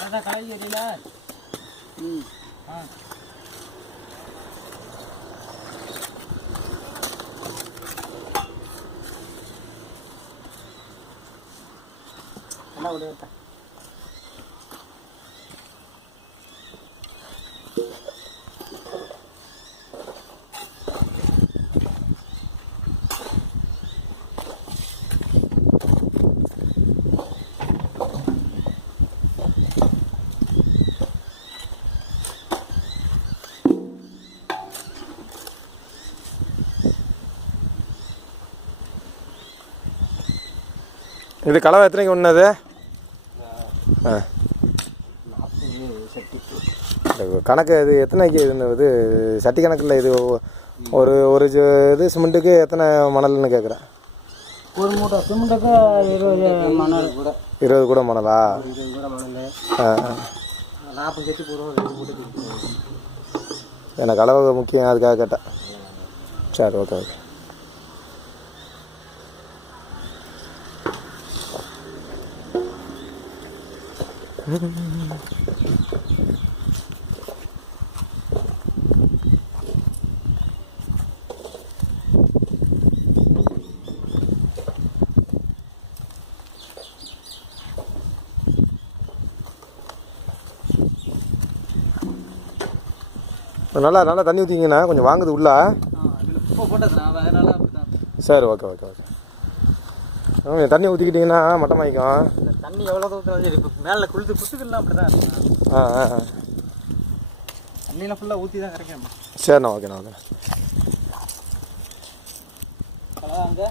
அதான் கலவி எரியல ம் ஆ. என்ன விடுவா இது கலவை எத்தனைக்கு ஒன்றுது ஆ. கணக்கு இது எத்தனைக்கு இந்த இது சட்டி கணக்கில் இது ஒரு ஒரு இது சிமெண்ட்டுக்கு எத்தனை மணல்னு கேட்குறேன் ஒரு மூட்டை சிமெண்ட்டுக்கு இருபது மணல். கூட இருபது கூட மணலா? இருபது கூட மணல். நாற்பது சட்டி போடுவோம் எனக்கு அளவு முக்கியம் அதுக்காக கேட்டேன். சரி ஓகே ஓகே. நல்லா நல்லா தண்ணி ஊற்றிங்கண்ணா கொஞ்சம் வாங்குது உள்ளே. சரி ஓகே ஓகே ஓகே. ஆ, தண்ணி ஊற்றிக்கிட்டிங்கன்னா மட்டமாயிக்கும் தண்ணி எவ்வளோ தூரம் இப்போ மேலே குளித்து குத்துக்கலாம் அப்படி தான் ஆ ஆ ஆ. தண்ணியில் ஃபுல்லாக ஊற்றி தான் கரைக்கணும்? சரிண்ணா ஓகேண்ணா ஓகேண்ணா. அங்கே?